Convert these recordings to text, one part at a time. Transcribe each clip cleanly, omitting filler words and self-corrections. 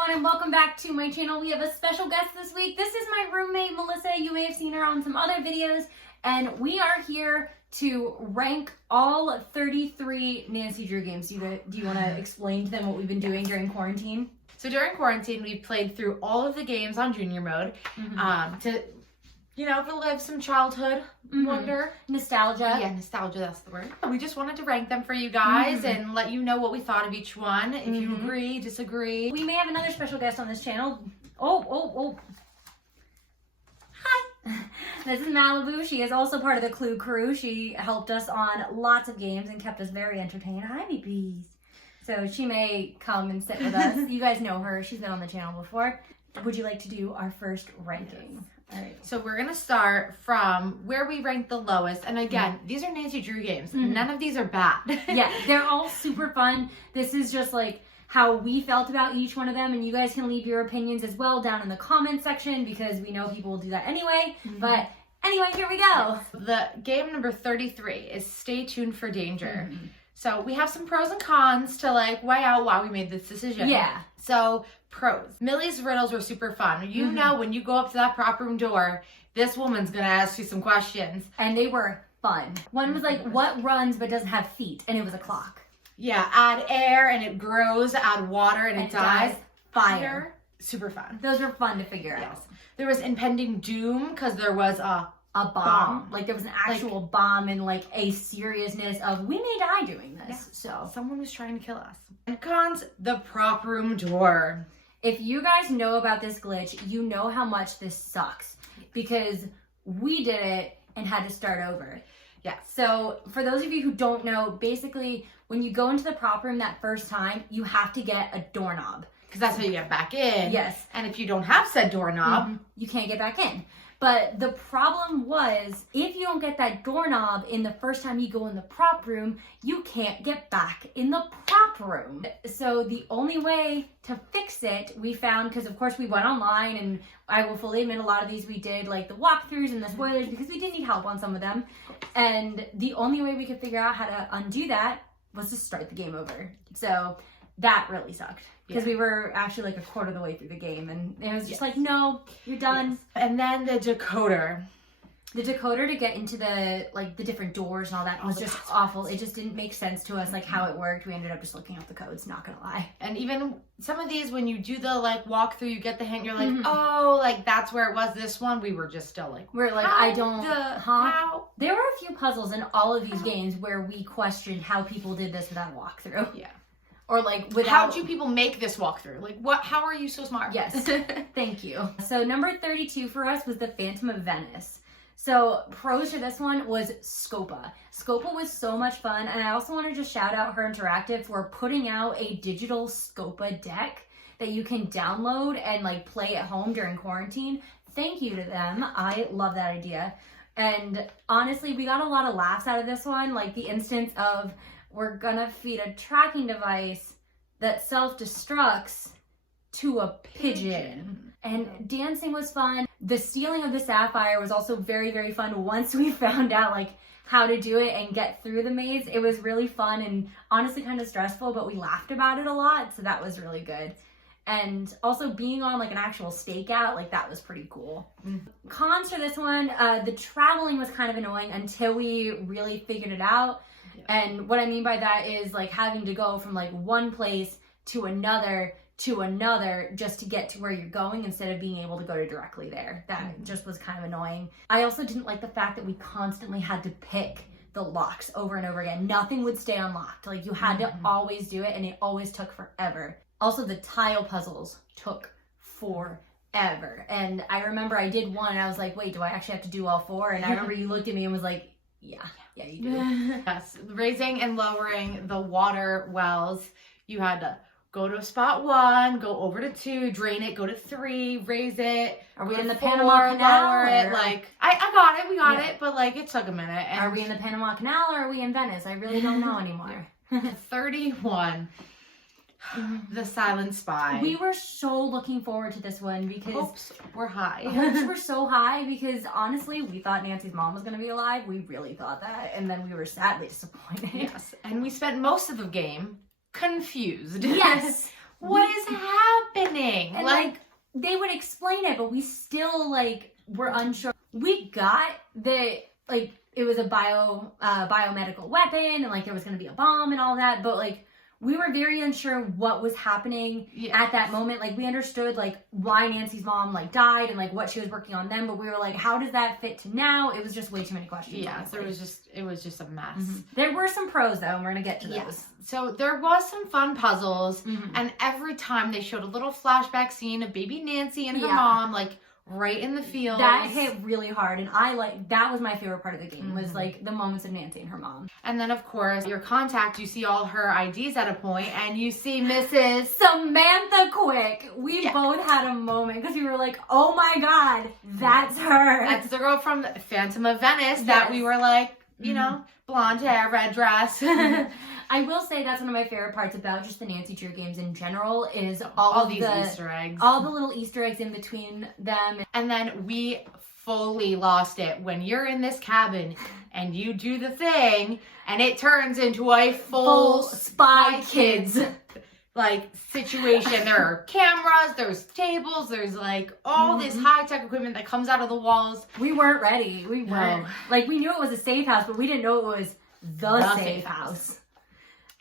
everyone, and welcome back to my channel. We have a special guest this week. This is my roommate, Melissa. You may have seen her on some other videos, and we are here to rank all 33 Nancy Drew games. Do you want to explain to them what we've been doing during quarantine? So during quarantine, we played through all of the games on Junior Mode to, relive some childhood wonder. Nostalgia. Yeah, nostalgia, that's the word. We just wanted to rank them for you guys and let you know what we thought of each one. If you agree, disagree. We may have another special guest on this channel. Oh. Hi. This is Malibu. She is also part of the Clue crew. She helped us on lots of games and kept us very entertained. Hi, babies. So she may come and sit with us. You guys know her. She's been on the channel before. Would you like to do our first ranking? Yes. All right. So we're going to start from where we ranked the lowest. And again, these are Nancy Drew games. None of these are bad. Yeah, they're all super fun. This is just like how we felt about each one of them. And you guys can leave your opinions as well down in the comment section because we know people will do that anyway. But anyway, here we go. The game number 33 is Stay Tuned for Danger. So we have some pros and cons to weigh out why we made this decision. Yeah. So pros. Millie's riddles were super fun. You know when you go up to that prop room door, this woman's going to ask you some questions. And they were fun. One was like, what runs but doesn't have feet? And it was a clock. Yeah, add air and it grows, add water and it dies. Fire. Super fun. Those were fun to figure out. There was impending doom because there was a bomb. Like there was an actual bomb and like a seriousness of we may die doing this. Yeah. So someone was trying to kill us. And cons, the prop room door. If you guys know about this glitch, you know how much this sucks because we did it and had to start over. Yeah. So for those of you who don't know, basically when you go into the prop room that first time, you have to get a doorknob. Because that's how you get back in. Yes. And if you don't have said doorknob, you can't get back in. But the problem was, if you don't get that doorknob in the first time you go in the prop room, you can't get back in the prop room. So the only way to fix it, we found, because of course we went online, and I will fully admit a lot of these we did like the walkthroughs and the spoilers because we did need help on some of them. And the only way we could figure out how to undo that was to start the game over. So that really sucked. Because we were actually like a quarter of the way through the game and it was just like, no, you're done. And then the decoder. The decoder to get into the different doors and all that was just awful. It just didn't make sense to us how it worked. We ended up just looking up the codes, not gonna lie. And even some of these, when you do the walkthrough, you get the hint, you're like, oh, that's where it was. This one, we were just still we're like, how? There were a few puzzles in all of these games where we questioned how people did this without a walkthrough. Yeah. Or without... How do people make this walkthrough? How are you so smart? Yes. Thank you. So number 32 for us was the Phantom of Venice. So pros for this one was Scopa. Scopa was so much fun. And I also want to just shout out Her Interactive for putting out a digital Scopa deck that you can download and play at home during quarantine. Thank you to them. I love that idea. And honestly, we got a lot of laughs out of this one. Like the instance of... we're gonna feed a tracking device that self-destructs to a pigeon. And dancing was fun. The stealing of the sapphire was also very, very fun once we found out how to do it and get through the maze. It was really fun and honestly kind of stressful, but we laughed about it a lot, so that was really good. And also being on an actual stakeout, that was pretty cool. Cons for this one, the traveling was kind of annoying until we really figured it out. And what I mean by that is having to go from one place to another just to get to where you're going instead of being able to go to directly there. That just was kind of annoying. I also didn't like the fact that we constantly had to pick the locks over and over again. Nothing would stay unlocked. You had to always do it and it always took forever. Also, the tile puzzles took forever. And I remember I did one and I was like, wait, do I actually have to do all four? And I remember you looked at me and was like, yeah, you do. Yes, raising and lowering the water wells. You had to go to spot 1, go over to 2, drain it, go to 3, raise it. Are we in the Panama Canal? Lower it. I got it, we got it, but it took a minute. And are we in the Panama Canal or are we in Venice? I really don't know anymore. 31. The Silent Spy. We were so looking forward to this one because hopes were high. Hopes were so high because honestly, we thought Nancy's mom was going to be alive. We really thought that, and then we were sadly disappointed. Yes, and we spent most of the game confused. Yes. what is happening? And like they would explain it, but we still like were unsure. We got that like it was a biomedical weapon and like there was gonna be a bomb and all that, but like we were very unsure what was happening at that moment. Like we understood like why Nancy's mom like died and like what she was working on then, but we were like, how does that fit to now? It was just way too many questions. Yeah, it was just a mess. There were some pros though, and we're gonna get to those. Yes. So there was some fun puzzles, and every time they showed a little flashback scene of baby Nancy and her mom, like right in the field. That hit really hard, and that was my favorite part of the game, was like the moments of Nancy and her mom. And then of course your contact, you see all her IDs at a point, and you see Mrs. Samantha Quick. We both had a moment because we were like, oh my god, that's her. That's the girl from Phantom of Venice that we were like, you know, blonde hair, red dress. I will say that's one of my favorite parts about just the Nancy Drew games in general is all these Easter eggs. All the little Easter eggs in between them. And then we fully lost it when you're in this cabin and you do the thing and it turns into a full Spy Kids like situation. There are cameras, there's tables, there's like all this high-tech equipment that comes out of the walls. We weren't ready. We weren't. Like we knew it was a safe house, but we didn't know it was the safe house.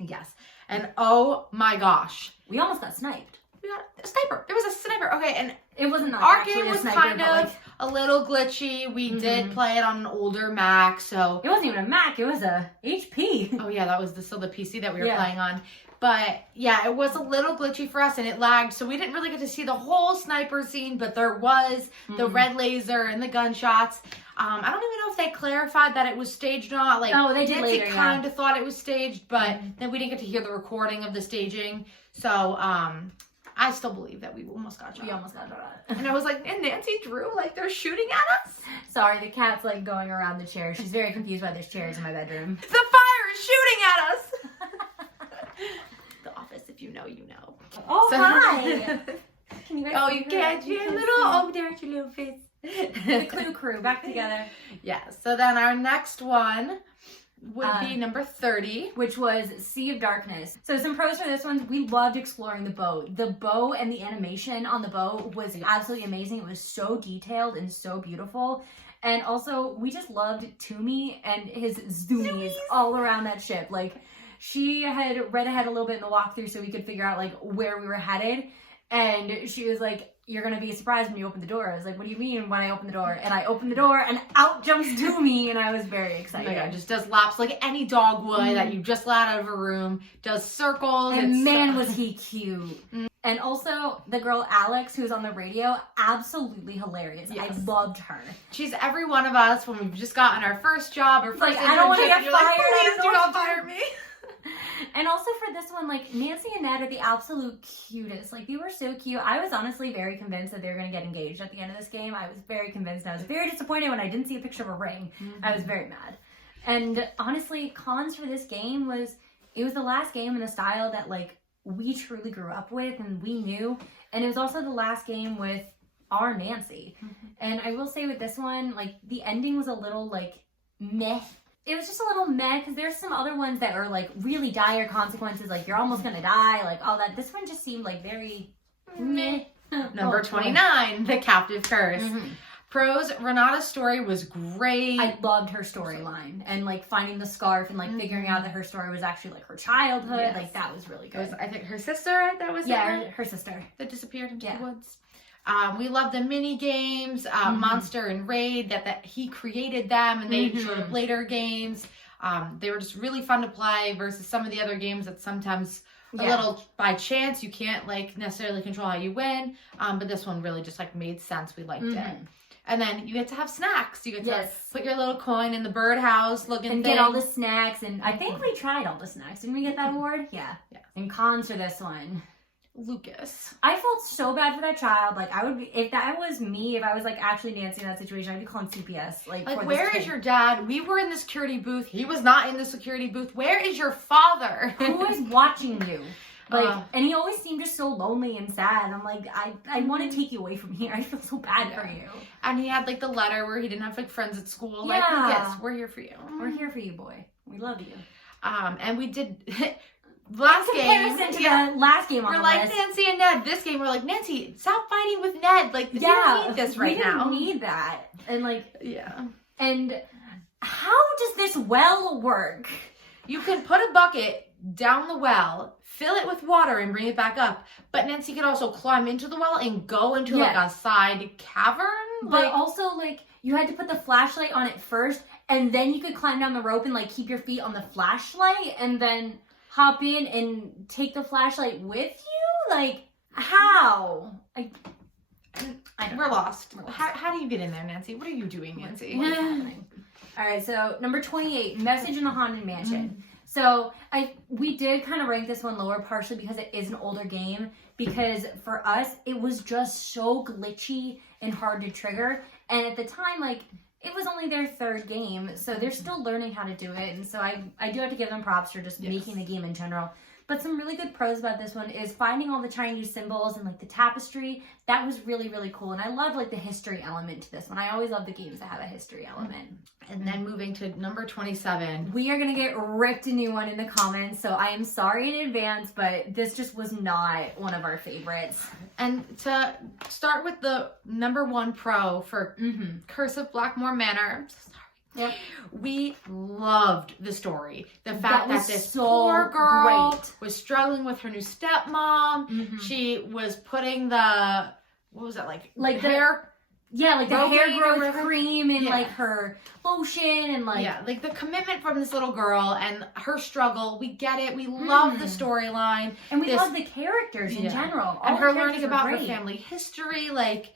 Yes. And oh my gosh. We almost got sniped. We got a sniper. There was a sniper. Okay, and it wasn't our game was kind of a little glitchy. We did play it on an older Mac, so it wasn't even a Mac, it was a HP. Oh yeah, that was still the PC that we were playing on. But yeah, it was a little glitchy for us and it lagged, so we didn't really get to see the whole sniper scene, but there was the red laser and the gunshots. I don't even know if they clarified that it was staged or not. Like, they did later, kind of thought it was staged, but then we didn't get to hear the recording of the staging. So, I still believe that we almost got shot. We almost got shot. And I was like, and Nancy Drew, like, they're shooting at us? Sorry, the cat's, like, going around the chair. She's very confused why there's chairs in my bedroom. The fire is shooting at us! The Office, if you know, you know. Oh, hi! Can you guys you can't. Your little, oh, there's your little face. The Clue Crew back together. Yeah, so then our next one would be number 30, which was Sea of Darkness. So some pros for this one, we loved exploring the boat. The bow and the animation on the boat was absolutely amazing. It was so detailed and so beautiful. And also, we just loved Toomey and his zoomies all around that ship. Like, she had read ahead a little bit in the walkthrough so we could figure out, like, where we were headed. And she was like, you're going to be surprised when you open the door. I was like, what do you mean when I open the door? And I opened the door and out jumps Toomey, and I was very excited. Oh my God, just does laps like any dog would that you just let out of a room, does circles. And man, was he cute. And also, the girl Alex, who's on the radio, absolutely hilarious. Yes. I loved her. She's every one of us when we've just gotten our first job or first internship. I don't want to get fired. Like, please do not fire me. And also for this one, like, Nancy and Ned are the absolute cutest. Like, they were so cute. I was honestly very convinced that they were going to get engaged at the end of this game. I was very convinced. I was very disappointed when I didn't see a picture of a ring. I was very mad. And honestly, cons for this game was, it was the last game in a style that, like, we truly grew up with and we knew. And it was also the last game with our Nancy. And I will say with this one, like, the ending was a little, like, meh. It was just a little meh, because there's some other ones that are, like, really dire consequences, like, you're almost gonna die, like, all that. This one just seemed, like, very meh. Number 29, The Captive Curse. Pros, Renata's story was great. I loved her storyline, and, like, finding the scarf and, like, figuring out that her story was actually, like, her childhood. Like, that was really good. It was, I think, her sister that was her sister. That disappeared into the woods. We love the mini games, Monster and Raid, that he created them, and they showed up later games. They were just really fun to play versus some of the other games that sometimes a little by chance, you can't, like, necessarily control how you win. But this one really just, like, made sense. We liked it. And then you get to have snacks. You get to put your little coin in the birdhouse looking and thing. Get all the snacks. And I think we tried all the snacks. Didn't we get that award? Yeah. And cons for this one. Lucas. I felt so bad for that child. Like, I would be, if that was me, if I was, like, actually Nancy in that situation, I'd be calling CPS. Like where is your dad? We were in the security booth. He was not in the security booth. Where is your father? Who is watching you? Like, and he always seemed just so lonely and sad. I'm like, I want to take you away from here. I feel so bad for you. And he had, like, the letter where he didn't have, like, friends at school. Like, yes, we're here for you. We're here for you, boy. We love you. And we did... last In game. comparison to the last game on We're the like list. Nancy and Ned. This game, we're like, Nancy, stop fighting with Ned. Like, you don't need this right now. We didn't need that. And like, Yeah. and how does this well work? You can put a bucket down the well, fill it with water, and bring it back up. But Nancy could also climb into the well and go into like a side cavern. But also, like, you had to put the flashlight on it first, and then you could climb down the rope and like keep your feet on the flashlight, and then hop in and take the flashlight with you. Like, how? We're lost. How do you get in there, Nancy? What are you doing, Nancy? What is happening? All right, so number 28, Message in a Haunted Mansion. So we did kind of rank this one lower, partially because it is an older game. Because for us, it was just so glitchy and hard to trigger. And at the time, like, it was only their third game, so they're still learning how to do it. And so I do have to give them props for just making the game in general. But some really good pros about this one is finding all the Chinese symbols and like the tapestry. That was really, really cool. And I love like the history element to this one. I always love the games that have a history element. And then moving to number 27. We are going to get ripped a new one in the comments. So I am sorry in advance, but this just was not one of our favorites. And to start with the number 1 pro for Cursive Blackmore Manor. I'm so sorry. Yep. We loved the story. The fact that this so poor girl great. was struggling with her new stepmom. She was putting the, what was that, like hair? Yeah, like the hair growth or cream and like her lotion and like... Yeah, like the commitment from this little girl and her struggle. We get it. We love the storyline. And we love the characters in general. And her learning about her family history. Like,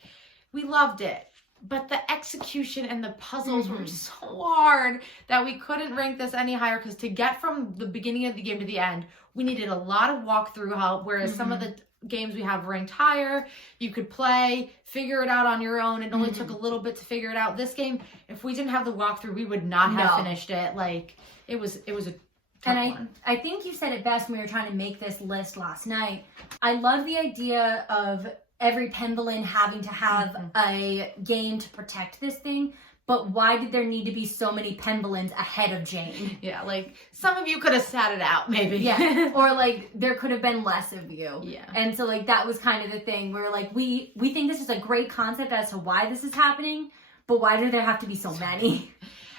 we loved it. But the execution and the puzzles were so hard that we couldn't rank this any higher, because to get from the beginning of the game to the end, we needed a lot of walkthrough help, whereas some of the games we have ranked higher, you could play, figure it out on your own. It only took a little bit to figure it out. This game, if we didn't have the walkthrough, we would not have finished it. Like, it was a tough one. I think you said it best when we were trying to make this list last night. I love the idea of every Pendleton having to have a game to protect this thing, but why did there need to be so many Pendletons ahead of Jane? Yeah, like, some of you could have sat it out, maybe. Yeah, or like, there could have been less of you. Yeah. And so like, that was kind of the thing where like, we think this is a great concept as to why this is happening, but why do there have to be so many?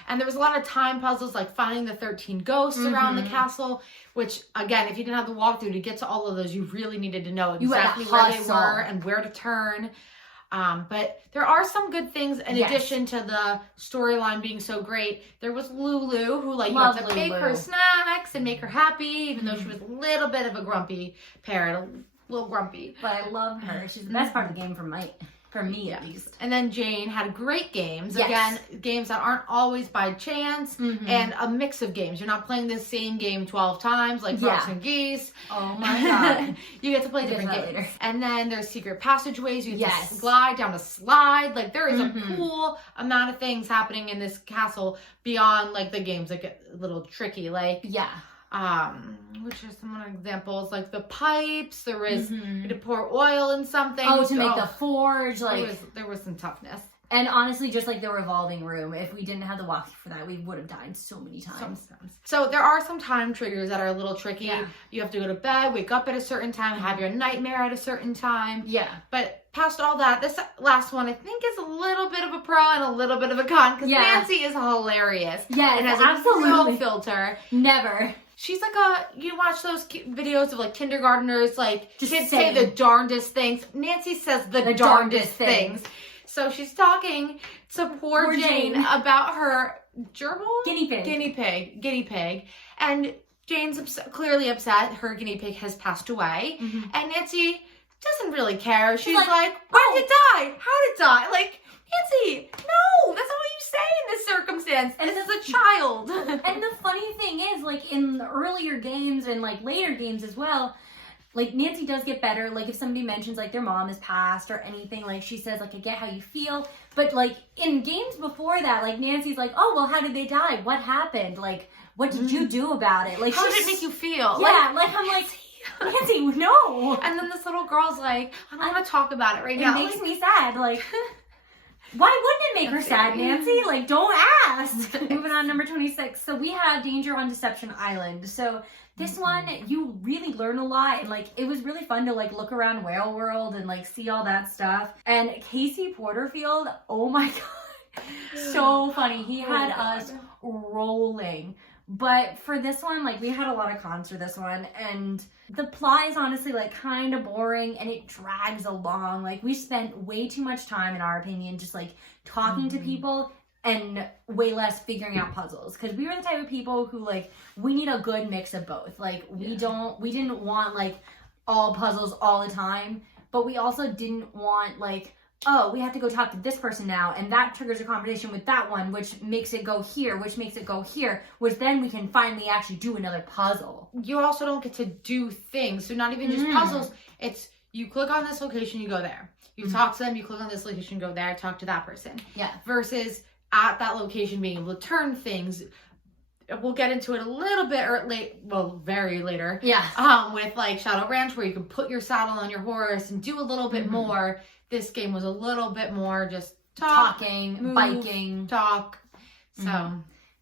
And there was a lot of time puzzles, like finding the 13 ghosts around the castle, which, again, if you didn't have the walkthrough to get to all of those, you really needed to know exactly where they were and where to turn. But there are some good things in addition to the storyline being so great. There was Lulu, who, like, you have to take her snacks and make her happy, even though she was a little bit of a grumpy parrot, a little grumpy. But I love her. She's the best part of the game for me at least. And then Jane had great games. Again, games that aren't always by chance, and a mix of games. You're not playing the same game 12 times, like Frogs and Geese. Oh my god. You get to play different games. Later. And then there's secret passageways. You have to slide down a slide. Like, there is a cool amount of things happening in this castle beyond, like, the games that get a little tricky. Like, which are some more examples, like the pipes. There was to pour oil in something. Oh, to make the forge. Like, there was some toughness. And honestly, just like the revolving room, if we didn't have the walkthrough for that, we would have died so many times. So there are some time triggers that are a little tricky. Yeah. You have to go to bed, wake up at a certain time, have your nightmare at a certain time. Yeah. But past all that, this last one I think is a little bit of a pro and a little bit of a con, because Nancy is hilarious. Yeah, and has absolutely no filter. Never. She's like you watch those videos of like kindergartners, like just kids say the darndest things. Nancy says the darndest things. So she's talking to poor Jane about her gerbil? Guinea pig. And Jane's clearly upset. Her guinea pig has passed away. And Nancy doesn't really care. She's like, why did it die? How did it die? Like, Nancy, no, that's not what you say in this circumstance. And this is a child. And the funny thing is, like, in the earlier games and, like, later games as well, like, Nancy does get better. Like, if somebody mentions, like, their mom has passed or anything, like, she says, like, I get how you feel. But, like, in games before that, like, Nancy's like, oh, well, how did they die? What happened? Like, what did you do about it? Like, how did it make you feel? Yeah, like I'm like, Nancy, no. And then this little girl's like, I don't want to talk about it right now. It makes me sad. Like, Why wouldn't it make her That's sad, it. Nancy? Like, don't ask. Moving on, number 26. So we have Danger on Deception Island. So this one, you really learn a lot, and like it was really fun to like look around Whale World and like see all that stuff. And Casey Porterfield, oh my god, so funny. He had us rolling. But for this one, like we had a lot of cons for this one, and the plot is honestly like kind of boring and it drags along. Like we spent way too much time, in our opinion, just like talking to people and way less figuring out puzzles, because we were the type of people who like we need a good mix of both. Like we didn't want like all puzzles all the time, but we also didn't want like, oh, we have to go talk to this person now, and that triggers a conversation with that one, which makes it go here, which makes it go here, which then we can finally actually do another puzzle. You also don't get to do things, so not even just puzzles. It's you click on this location, you go there. You talk to them, you click on this location, go there, talk to that person. Yeah. Versus at that location being able to turn things. We'll get into it a little bit very later. Yeah. With like Shadow Ranch, where you can put your saddle on your horse and do a little bit more. This game was a little bit more just Talking, move, biking. talk. So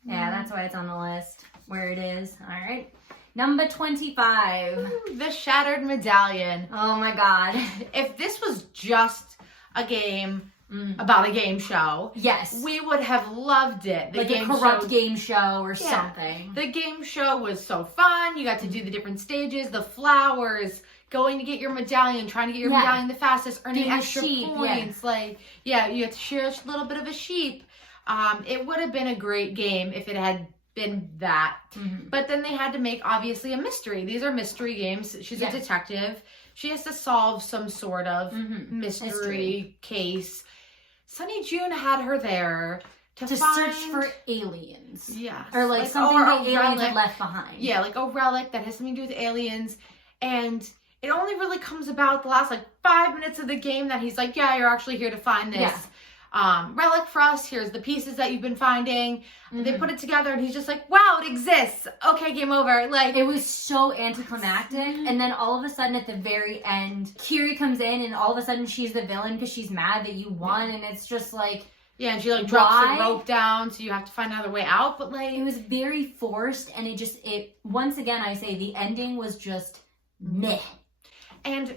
yeah, that's why it's on the list where it is. All right. Number 25. The Shattered Medallion. Oh my god. If this was just a game about a game show, Yes. we would have loved it. Like a corrupt game show or something. The game show was so fun. You got to do the different stages, the flowers, going to get your medallion, trying to get your medallion the fastest, earning Doing the extra sheep, points. Like, you had to shear a little bit of a sheep. It would have been a great game if it had been that. But then they had to make, obviously, a mystery. These are mystery games. She's a detective. She has to solve some sort of mystery case. Sonny Jun had her there to search for aliens. Yes. Or like something or that a aliens relic. had left behind. Yeah, like a relic that has something to do with aliens. And it only really comes about the last like 5 minutes of the game that he's like, yeah, you're actually here to find this relic for us. Here's the pieces that you've been finding. They put it together and he's just like, wow, it exists. Okay, game over. Like, it was so anticlimactic. And then all of a sudden at the very end, Kiri comes in and all of a sudden she's the villain because she's mad that you won. And it's just like, yeah, and she like drops the rope down, so you have to find another way out. But like, it was very forced, and it once again, I say the ending was just meh. And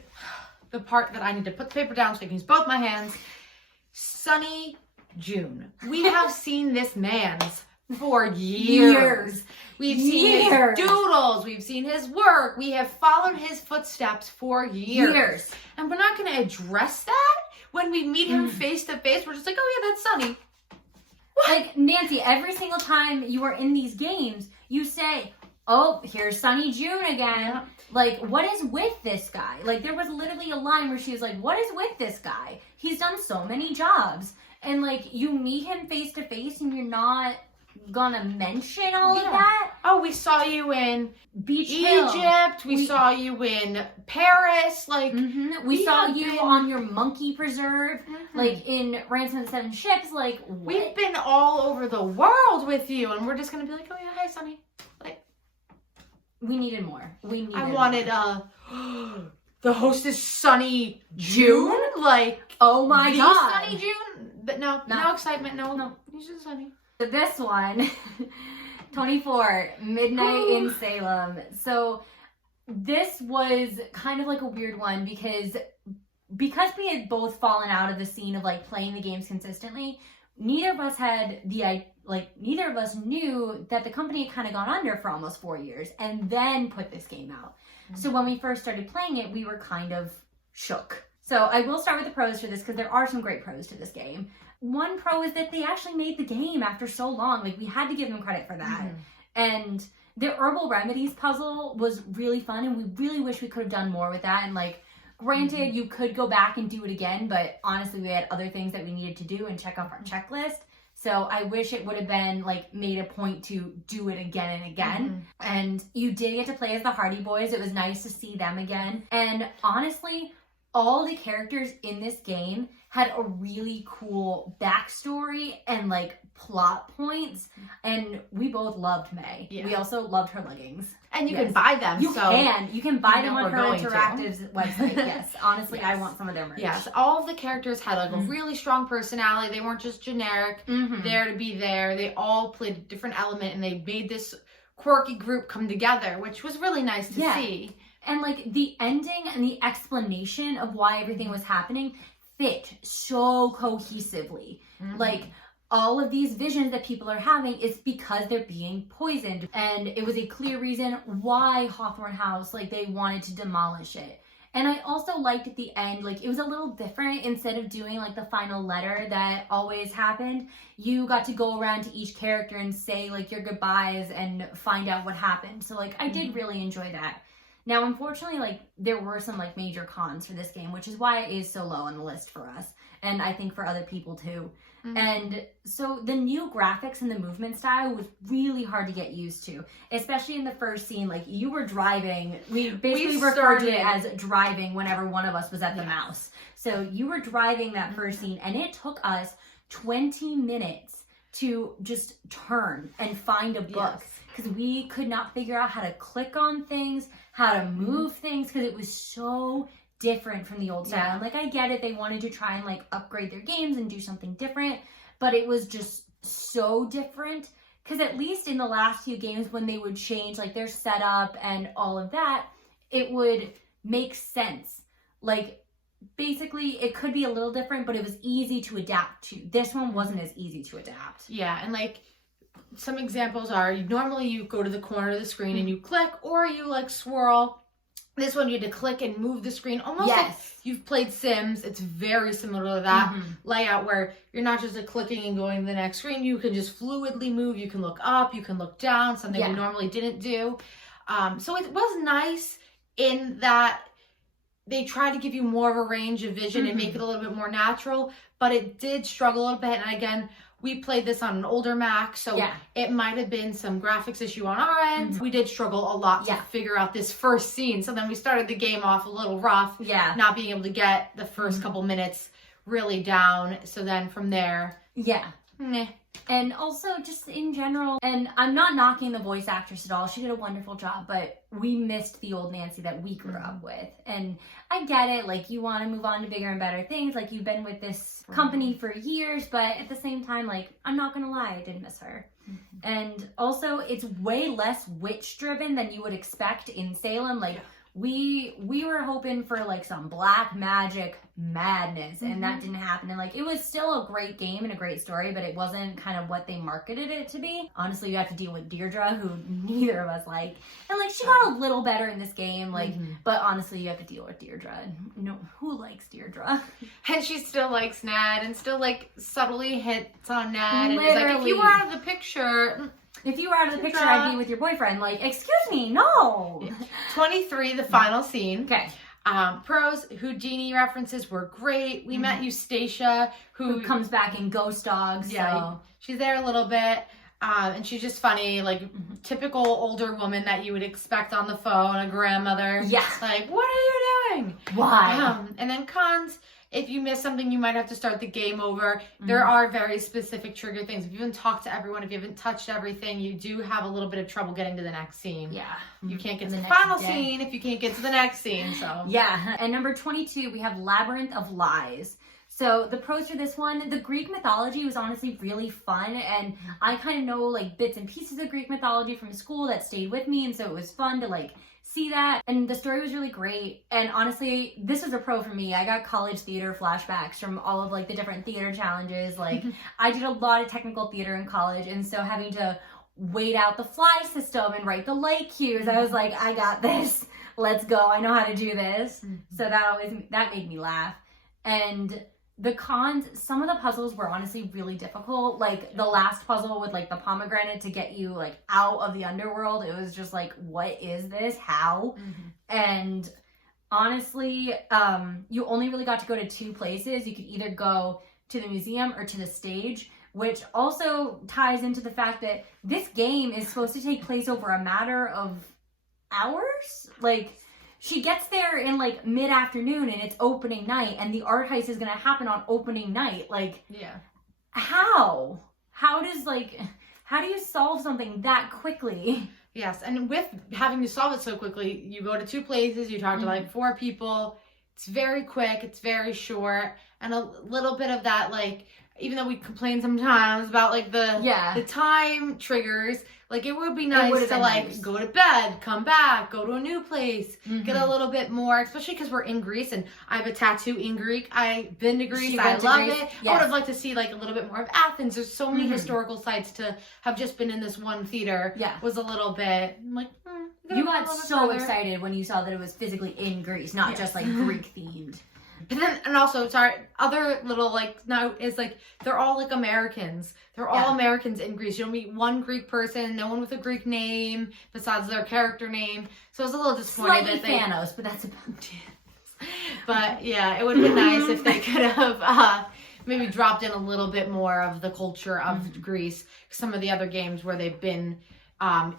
the part that I need to put the paper down so I can use both my hands, Sonny Jun. We have seen this man's for years. We've seen his doodles. We've seen his work. We have followed his footsteps for years. And we're not going to address that when we meet him face to face. We're just like, oh yeah, that's Sonny. What? Like, Nancy, every single time you are in these games, you say, oh, here's Sonny Jun again. Yeah. Like, what is with this guy? Like, there was literally a line where she was like, what is with this guy? He's done so many jobs. And, like, you meet him face to face and you're not gonna mention all of that. Oh, we saw you in Egypt. We saw you in Paris. Like, we saw you on your monkey preserve. Like, in Ransom and the Seven Ships. Like, what? We've been all over the world with you. And we're just gonna be like, oh, yeah, hi, Sonny. We needed more. I wanted, the host is Sonny Jun? Like, oh my god. Sonny Jun? But no excitement, no. He's just Sonny. So this one, 24, Midnight in Salem. So this was kind of like a weird one because we had both fallen out of the scene of like playing the games consistently. Neither of us knew that the company had kind of gone under for almost 4 years and then put this game out. So when we first started playing it, we were kind of shook. So I will start with the pros for this because there are some great pros to this game. One pro is that they actually made the game after so long. Like, we had to give them credit for that. And the Herbal Remedies puzzle was really fun, and we really wish we could have done more with that. And like, granted, you could go back and do it again, but honestly, we had other things that we needed to do and check off our checklist. So I wish it would have been like made a point to do it again and again. And you did get to play as the Hardy Boys. It was nice to see them again. And honestly, all the characters in this game had a really cool backstory and like plot points, and we both loved May. Yeah. We also loved her leggings. And you can buy them. You can buy them on her Interactive's website. Yes, honestly, I want some of their merch. Yes, all of the characters had like a really strong personality. They weren't just generic, there to be there. They all played a different element, and they made this quirky group come together, which was really nice to see. And like the ending and the explanation of why everything was happening fit so cohesively. Like, all of these visions that people are having is because they're being poisoned. And it was a clear reason why Hawthorne House, like, they wanted to demolish it. And I also liked at the end, like, it was a little different. Instead of doing, like, the final letter that always happened, you got to go around to each character and say, like, your goodbyes and find out what happened. So, like, I did really enjoy that. Now, unfortunately, like, there were some, like, major cons for this game, which is why it is so low on the list for us. And I think for other people, too. And so the new graphics and the movement style was really hard to get used to, especially in the first scene. Like, you were driving, we basically referred to it as driving whenever one of us was at the mouse. So you were driving that first scene, and it took us 20 minutes to just turn and find a book, because we could not figure out how to click on things, how to move things, because it was so different from the old style. And like, I get it, they wanted to try and like upgrade their games and do something different, but it was just so different. Because at least in the last few games, when they would change like their setup and all of that, it would make sense. Like, basically it could be a little different, but it was easy to adapt to. This one wasn't as easy to adapt. Yeah, and like some examples are, normally you go to the corner of the screen and you click, or you like swirl. This one, you had to click and move the screen. Almost like you've played Sims. It's very similar to that layout, where you're not just like clicking and going to the next screen. You can just fluidly move. You can look up. You can look down, something we normally didn't do. So it was nice in that they try to give you more of a range of vision and make it a little bit more natural. But it did struggle a little bit. And again, we played this on an older Mac, so it might have been some graphics issue on our end. We did struggle a lot to figure out this first scene. So then we started the game off a little rough, not being able to get the first couple minutes really down. So then from there, meh. And also just in general, and I'm not knocking the voice actress at all. She did a wonderful job, but we missed the old Nancy that we grew up with. And I get it, like, you want to move on to bigger and better things. Like, you've been with this company for years, but at the same time, like, I'm not going to lie, I did miss her. And also, it's way less witch-driven than you would expect in Salem. Like, we were hoping for like some black magic madness, and that didn't happen. And like, it was still a great game and a great story, but it wasn't kind of what they marketed it to be. Honestly, you have to deal with Deirdre, who neither of us like, and like, she got a little better in this game, like, but honestly, you have to deal with Deirdre. No, who likes Deirdre? And she still likes Ned, and still like subtly hits on Ned, and it's like, if you were out of the picture, if you were out of the picture, I'd be with your boyfriend. Like, excuse me, no. 23, the final scene. Okay. Pros, Houdini references were great. We met Eustacia, who comes back in Ghost Dogs. So she's there a little bit. And she's just funny, like typical older woman that you would expect on the phone, a grandmother. Yeah. Like, what are you doing? Why? And then cons, if you miss something, you might have to start the game over. There are very specific trigger things. If you haven't talked to everyone, if you haven't touched everything, you do have a little bit of trouble getting to the next scene. Yeah. You can't get to the final scene if you can't get to the next scene. So yeah. And number 22, we have Labyrinth of Lies. So the pros for this one, the Greek mythology was honestly really fun, and I kind of know like bits and pieces of Greek mythology from school that stayed with me, and so it was fun to like see that, and the story was really great. And honestly, this was a pro for me. I got college theater flashbacks from all of like the different theater challenges. Like, I did a lot of technical theater in college, and so having to wait out the fly system and write the light cues, I was like, I got this. Let's go. I know how to do this. So that made me laugh. And the cons, some of the puzzles were honestly really difficult. Like the last puzzle with like the pomegranate to get you like out of the underworld. It was just like, what is this? How? And honestly, you only really got to go to two places. You could either go to the museum or to the stage, which also ties into the fact that this game is supposed to take place over a matter of hours. Like, she gets there in like mid-afternoon and it's opening night, and the art heist is gonna happen on opening night. Like, how? how do you solve something that quickly? Yes, and with having to solve it so quickly, you go to 2 places, you talk to like 4 people. It's very quick, it's very short, and a little bit of that, like, even though we complain sometimes about like the time triggers, like it would be nice to like go to bed, come back, go to a new place, get a little bit more, especially because we're in Greece and I have a tattoo in Greek. I've been to Greece, I love it. Yes. I would have liked to see like a little bit more of Athens. There's so many historical sites to have just been in this one theater. Yeah, was a little bit like. You got so excited when you saw that it was physically in Greece, not just like Greek themed. But then, and also, other little like note is like they're all like Americans. They're all Americans in Greece. You don't meet one Greek person, no one with a Greek name besides their character name. So I was a little disappointed that they Thanos, but that's about it. But yeah, it would have been nice if they could have maybe dropped in a little bit more of the culture of Greece. Some of the other games where they've been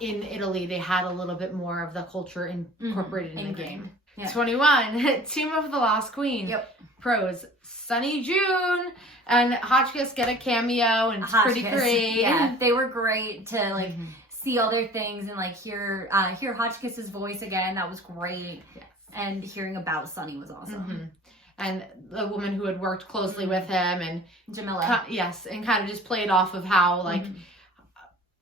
in Italy, they had a little bit more of the culture incorporated in the game. Yeah. 21, Tomb of the Lost Queen. Yep. Pros, Sonny Jun and Hotchkiss get a cameo, and it's pretty great. Yeah, they were great to like see all their things and like hear Hotchkiss's voice again. That was great. Yes. And hearing about Sonny was awesome. And the woman who had worked closely with him and Jamila. Yes, and kind of just played off of how like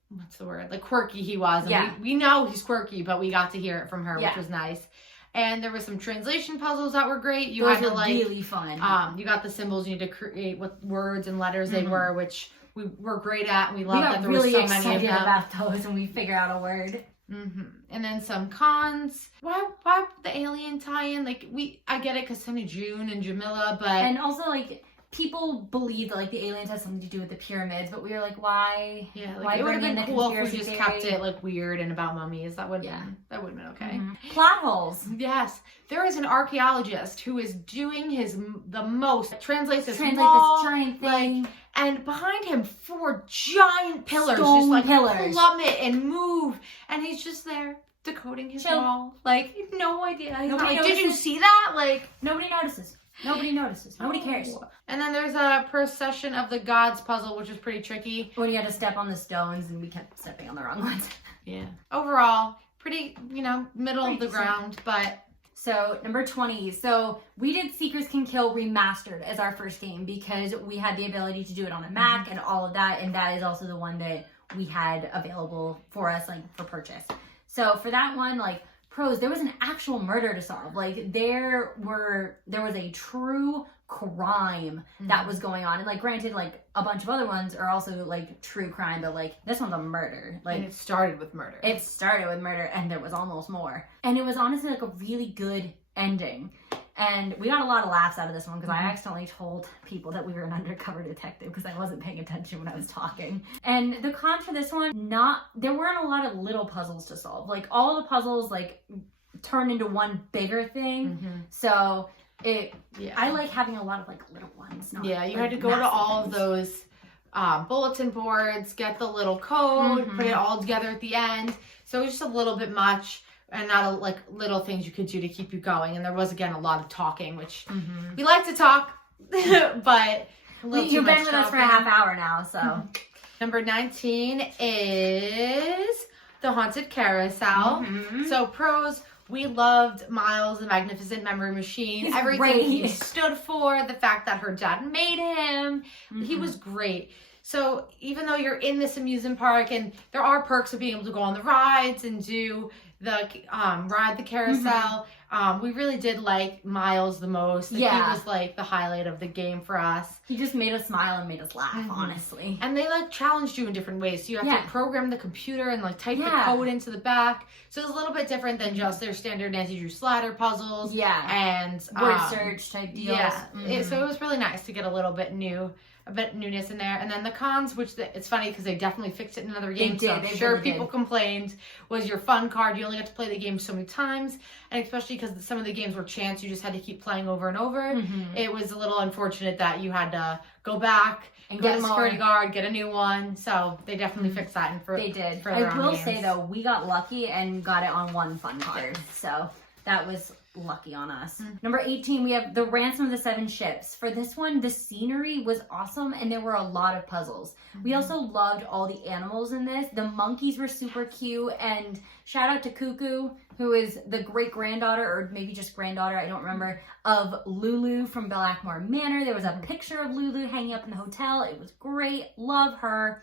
what's the word? Like quirky he was. And we know he's quirky, but we got to hear it from her, which was nice. And there were some translation puzzles that were great. You Those had to were like really fun. You got the symbols. You need to create what words and letters they were, which we were great at. And we loved that there were so many of them. We got really excited about those when we figure out a word. And then some cons. Why the alien tie-in? Like I get it because Sonny Jun and Jamila, and also like people believe that like the aliens have something to do with the pyramids, but we were like, why? Yeah, like, it would have been cool if we just kept it like weird and about mummies. That would have been okay. Plot holes. Yes, there is an archaeologist who is doing the most translates this giant thing, and behind him 4 giant pillars just like plummet and move, and he's just there decoding his wall. Like no idea. Nobody did you see that? Like nobody notices. Nobody notices. Nobody cares. And then there's a procession of the gods puzzle, which was pretty tricky. When you had to step on the stones and we kept stepping on the wrong ones. Yeah. Overall, pretty, middle of the ground, but... So, number 20. So, we did Seekers Can Kill Remastered as our first game because we had the ability to do it on a Mac and all of that. And that is also the one that we had available for us, like, for purchase. So, for that one, like... Pros, there was an actual murder to solve. Like there was a true crime that was going on. And like granted, like a bunch of other ones are also like true crime, but like this one's a murder. Like and it started with murder. And there was almost more. And it was honestly like a really good ending. And we got a lot of laughs out of this one because I accidentally told people that we were an undercover detective because I wasn't paying attention when I was talking. And the con for this one, there weren't a lot of little puzzles to solve. Like all the puzzles like turned into one bigger thing. So I like having a lot of like little ones. You had to go to all of those bulletin boards, get the little code, put it all together at the end. So it was just a little bit much. And not like little things you could do to keep you going. And there was, again, a lot of talking, which we like to talk, but you've been with us for a half hour now, so. Number 19 is The Haunted Carousel. So pros, we loved Miles, the Magnificent Memory Machine. He's everything great. He stood for, the fact that her dad made him. He was great. So even though you're in this amusement park and there are perks of being able to go on the rides and do the ride the carousel, we really did like Miles the most. He was like the highlight of the game for us. He just made us smile and made us laugh, honestly. And they like challenged you in different ways. So you have to program the computer and like type the code into the back. So it's a little bit different than just their standard Nancy Drew slider puzzles. And word search type deals. So it was really nice to get a little bit newness in there. And then the cons, which it's funny because they definitely fixed it in another game. So I'm sure people complained, was your fun card. You only got to play the game so many times. And especially because some of the games were chance, you just had to keep playing over and over. It was a little unfortunate that you had to go back and get a security guard, get a new one. So they definitely fixed that. They did. I will say though, we got lucky and got it on one fun card. So that was lucky on us. Number 18, we have the Ransom of the Seven Ships. For this one, the scenery was awesome and there were a lot of puzzles. We also loved all the animals in this. The monkeys were super cute, and shout out to Cuckoo, who is the great-granddaughter, or maybe just granddaughter, I don't remember, of Lulu from Blackmore Manor. There was a picture of Lulu hanging up in the hotel. It was great. Love her.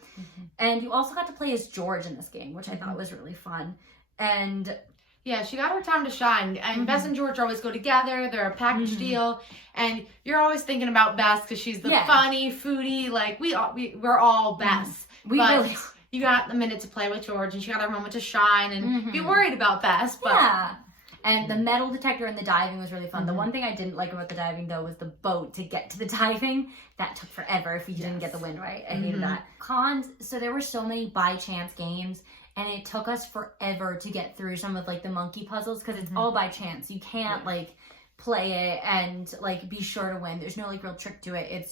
And you also got to play as George in this game, which I thought was really fun. And yeah, she got her time to shine. And Bess and George always go together. They're a package deal. And you're always thinking about Bess because she's the funny, foodie, like, we're all Bess. But you got a minute to play with George, and she got her moment to shine and be worried about Bess. But yeah. And the metal detector and the diving was really fun. The one thing I didn't like about the diving, though, was the boat to get to the diving. That took forever if you didn't get the wind right. I hated that. Cons, so there were so many by chance games, and it took us forever to get through some of, like, the monkey puzzles, because it's all by chance. You can't, like, play it and, like, be sure to win. There's no, like, real trick to it.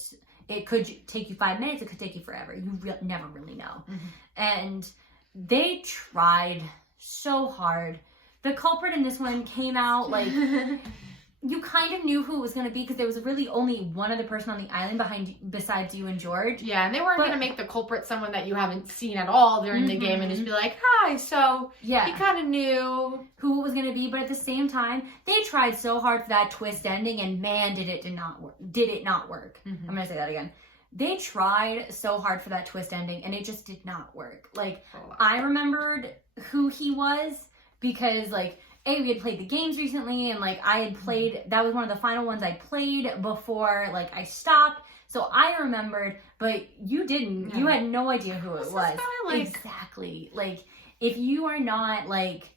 It could take you 5 minutes. It could take you forever. You never really know. And they tried so hard. The culprit in this one came out, like, you kind of knew who it was going to be, because there was really only one other person on the island besides you and George. Yeah, and they weren't going to make the culprit someone that you haven't seen at all during the game and just be like, hi, so you kind of knew who it was going to be. But at the same time, they tried so hard for that twist ending, and man, did it not work. I'm going to say that again. They tried so hard for that twist ending, and it just did not work. Like, I remembered who he was because, like, we had played the games recently, and, like, I had played, that was one of the final ones I played before, like, I stopped. So I remembered, but you didn't. You had no idea who it was. Exactly. Like, if you are not, like,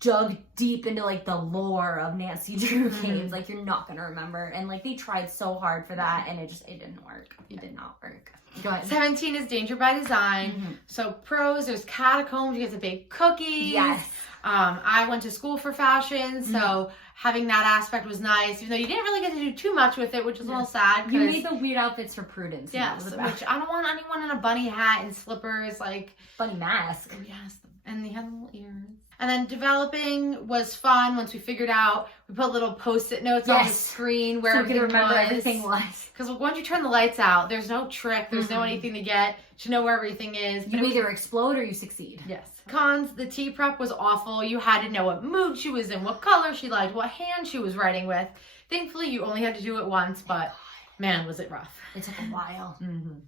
dug deep into, like, the lore of Nancy Drew games, like, you're not gonna remember. And, like, they tried so hard for that, and it didn't work. It did not work. Go ahead. 17 is Danger by Design. So pros, there's catacombs, you get to bake cookies. Yes. I went to school for fashion, so having that aspect was nice, even though you didn't really get to do too much with it, which was a little sad. You made the weird outfits for Prudence. Yes, which I don't want anyone in a bunny hat and slippers, like... Bunny mask. Oh, yes, and they had little ears. And then developing was fun once we figured out, we put little post-it notes on the screen where we could remember everything was. Because once you turn the lights out, there's no trick, there's no anything to get to know where everything is. You either explode or you succeed. Yes. Cons, the tea prep was awful. You had to know what mood she was in, what color she liked, what hand she was writing with. Thankfully, you only had to do it once, but man, was it rough. It took a while.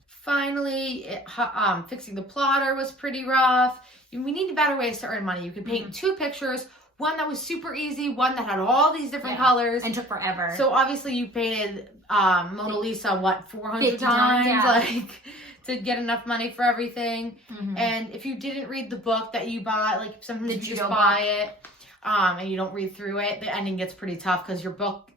Finally, fixing the plotter was pretty rough. We needed better ways to earn money. You could paint 2 pictures, one that was super easy, one that had all these different colors. And took forever. So obviously you painted Mona Lisa, 400 times? Like, to get enough money for everything. And if you didn't read the book that you bought, like sometimes you just buy it and you don't read through it, the ending gets pretty tough because your book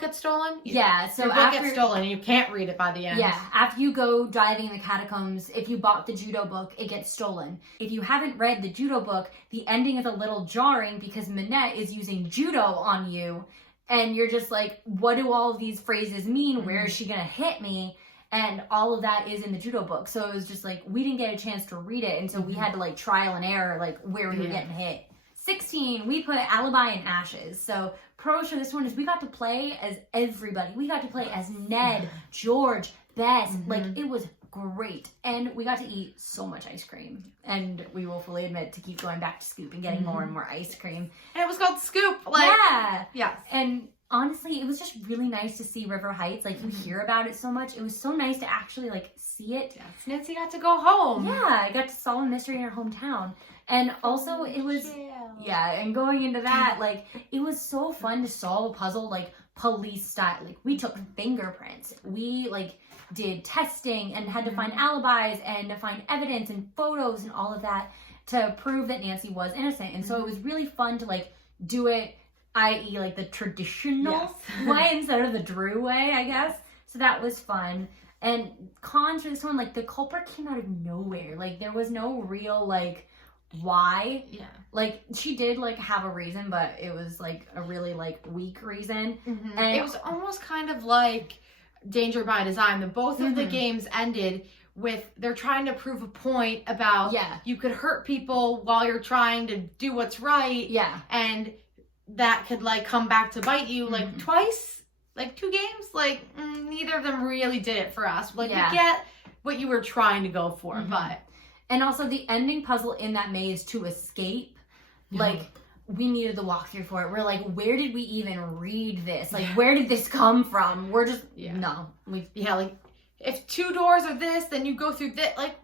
gets stolen? Yeah, so your book gets stolen and you can't read it by the end. Yeah, after you go diving in the catacombs, if you bought the judo book, it gets stolen. If you haven't read the judo book, the ending is a little jarring because Minette is using judo on you, and you're just like, what do all of these phrases mean? Where is she gonna hit me? And all of that is in the judo book. So it was just like, we didn't get a chance to read it, and so we had to, like, trial and error, like, where we were getting hit. 16, we put Alibi and Ashes. So pros for this one is we got to play as everybody. We got to play as Ned, George, Bess. Like, it was great. And we got to eat so much ice cream. And we will fully admit to keep going back to Scoop and getting more and more ice cream. And it was called Scoop. Like, yeah. And honestly, it was just really nice to see River Heights. Like, you hear about it so much. It was so nice to actually, like, see it. Yes. Nancy got to go home. Yeah, I got to solve a mystery in her hometown. And also, it was... Yeah, and going into that, like, it was so fun to solve a puzzle, like, police style. Like, we took fingerprints. We, like, did testing and had to find alibis and to find evidence and photos and all of that to prove that Nancy was innocent. And so it was really fun to, like, do it, i.e., like, the traditional way instead of the Drew way, I guess. So that was fun. And cons for this one, like, the culprit came out of nowhere. Like, there was no real, like... why. Like, she did, like, have a reason, but it was, like, a really, like, weak reason. And it was almost kind of like Danger by Design. The both of the games ended with they're trying to prove a point about you could hurt people while you're trying to do what's right. And that could like come back to bite you like twice, like 2 games. Like neither of them really did it for us. Like we get what you were trying to go for, but. And also the ending puzzle in that maze to escape, like, we needed the walkthrough for it. We're like, where did we even read this? Like, where did this come from? We're just, no. Like, if 2 doors are this, then you go through this. Like,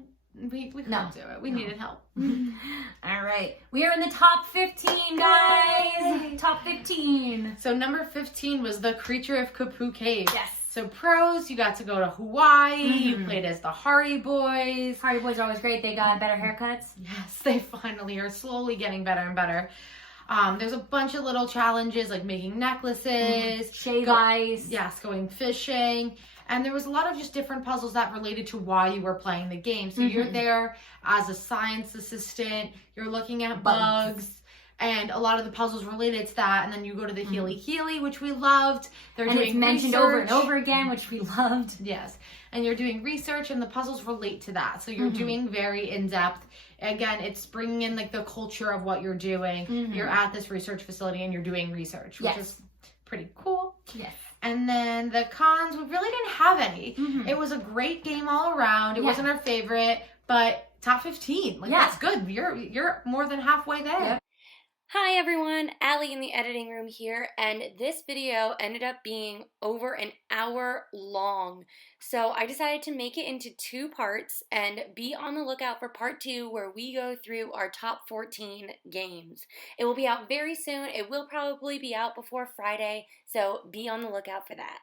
we couldn't do it. We needed help. All right. We are in the top 15, guys. Yay. Top 15. So number 15 was the Creature of Puu Cage. Yes. So pros, you got to go to Hawaii. You played as the Hardy Boys. Hardy Boys are always great. They got better haircuts. Yes, they finally are slowly getting better and better. There's a bunch of little challenges like making necklaces. Shave ice. Yes, going fishing. And there was a lot of just different puzzles that related to why you were playing the game. So you're there as a science assistant. You're looking at bugs. And a lot of the puzzles related to that. And then you go to the Healy, which we loved. They're doing it's mentioned research. Over and over again, which we loved. Yes. And you're doing research and the puzzles relate to that. So you're doing very in-depth. Again, it's bringing in like the culture of what you're doing. You're at this research facility and you're doing research, which is pretty cool. Yes. And then the cons, we really didn't have any. It was a great game all around. It wasn't our favorite, but top 15. Like that's good. You're more than halfway there. Yep. Hi everyone, Allie in the editing room here, and this video ended up being over an hour long. So I decided to make it into 2 parts and be on the lookout for part 2 where we go through our top 14 games. It will be out very soon. It will probably be out before Friday, so be on the lookout for that.